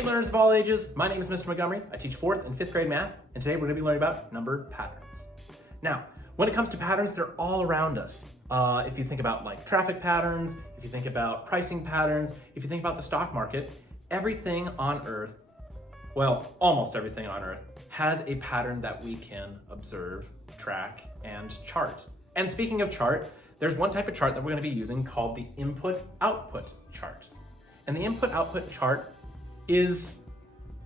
Hey learners of all ages, my name is Mr. Montgomery. I teach 4th and 5th grade math, and today we're going to be learning about number patterns. Now, when it comes to patterns, they're all around us. If you think about like traffic patterns, if you think about pricing patterns, if you think about the stock market, everything on Earth, well, almost everything on Earth, has a pattern that we can observe, track, and chart. And speaking of chart, there's one type of chart that we're going to be using called the input-output chart. And the input-output chart is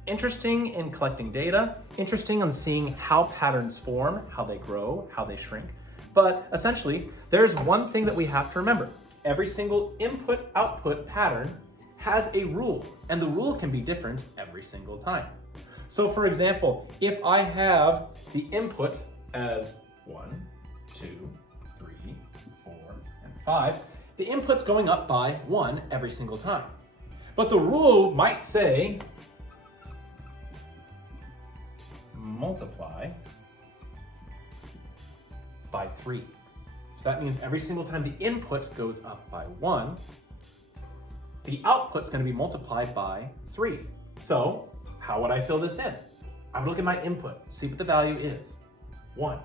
interesting in collecting data, interesting on seeing how patterns form, how they grow, how they shrink. But essentially, there's one thing that we have to remember. Every single input-output pattern has a rule, and the rule can be different every single time. So for example, if I have the input as 1, 2, 3, 4, and 5, the input's going up by 1 every single time. But the rule might say multiply by 3. So that means every single time the input goes up by 1, the output's going to be multiplied by 3. So how would I fill this in? I would look at my input, see what the value is. 1.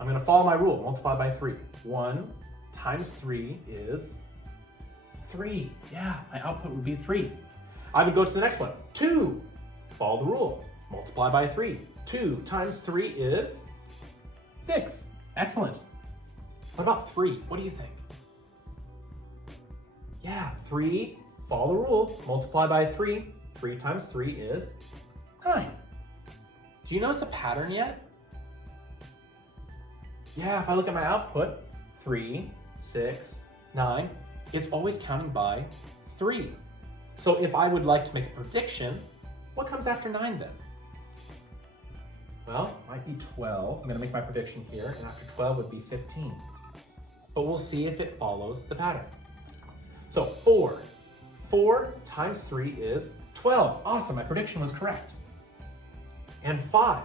I'm going to follow my rule, multiply by 3. 1 times 3 is 3. Yeah, my output would be 3. I would go to the next one. 2. Follow the rule. Multiply by 3. 2 times 3 is 6. Excellent. What about 3? What do you think? Yeah, 3. Follow the rule. Multiply by 3. 3 times 3 is 9. Do you notice a pattern yet? Yeah, if I look at my output, 3, 6, 9, it's always counting by 3. So if I would like to make a prediction, what comes after 9 then? Well, it might be 12. I'm going to make my prediction here, and after 12 would be 15. But we'll see if it follows the pattern. So 4. 4 times 3 is 12. Awesome, my prediction was correct. And 5.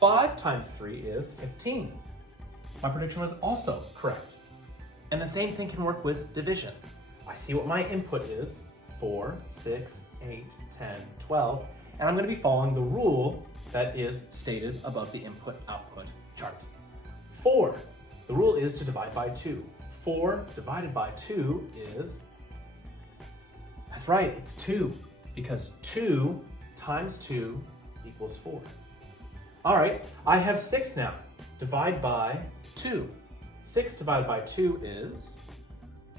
5 times 3 is 15. My prediction was also correct. And the same thing can work with division. I see what my input is, 4, 6, 8, 10, 12, and I'm going to be following the rule that is stated above the input-output chart. 4, the rule is to divide by 2. 4 divided by 2 is, that's right, it's 2, because 2 times 2 equals 4. All right, I have 6 now. Divide by 2. 6 divided by 2 is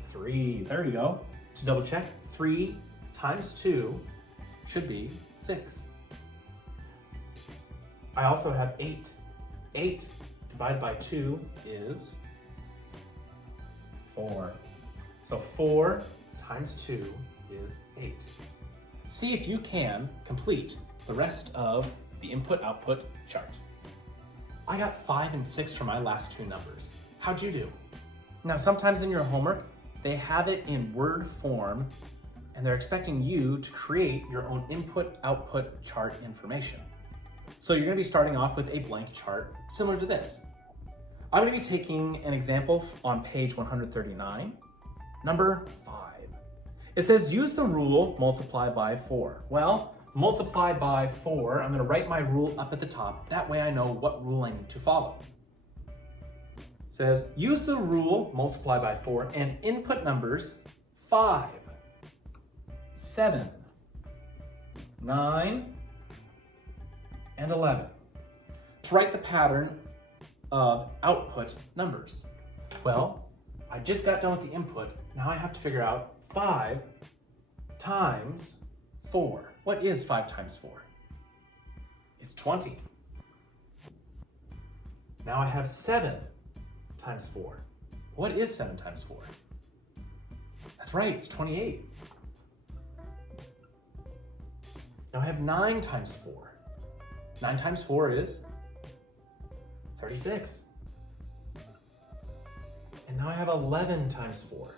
3. There you go. To double check, 3 times 2 should be 6. I also have 8. 8 divided by 2 is 4. So 4 times 2 is 8. See if you can complete the rest of the input-output chart. I got 5 and 6 for my last 2 numbers. How'd you do? Now, sometimes in your homework, they have it in word form, and they're expecting you to create your own input-output chart information. So you're going to be starting off with a blank chart similar to this. I'm going to be taking an example on page 139, number 5. It says, use the rule multiply by 4. Well, multiply by 4, I'm going to write my rule up at the top. That way I know what rule I need to follow. It says, use the rule multiply by 4 and input numbers 5, 7, 9, and 11 to write the pattern of output numbers. Well, I just got done with the input. Now I have to figure out 5 times 4. What is 5 times 4? It's 20. Now I have 7 times 4. What is 7 times 4? That's right, it's 28. Now I have 9 times 4. 9 times 4 is 36. And now I have 11 times 4.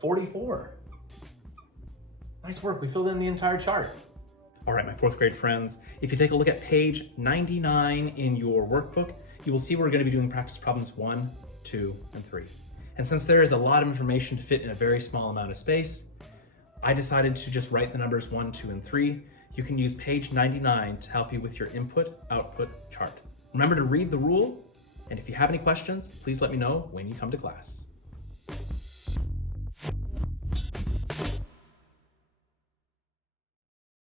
44. Nice work, we filled in the entire chart. All right, my 4th grade friends, if you take a look at page 99 in your workbook, you will see we're going to be doing practice problems 1, 2, and 3. And since there is a lot of information to fit in a very small amount of space, I decided to just write the numbers 1, 2, and 3. You can use page 99 to help you with your input-output chart. Remember to read the rule, and if you have any questions, please let me know when you come to class.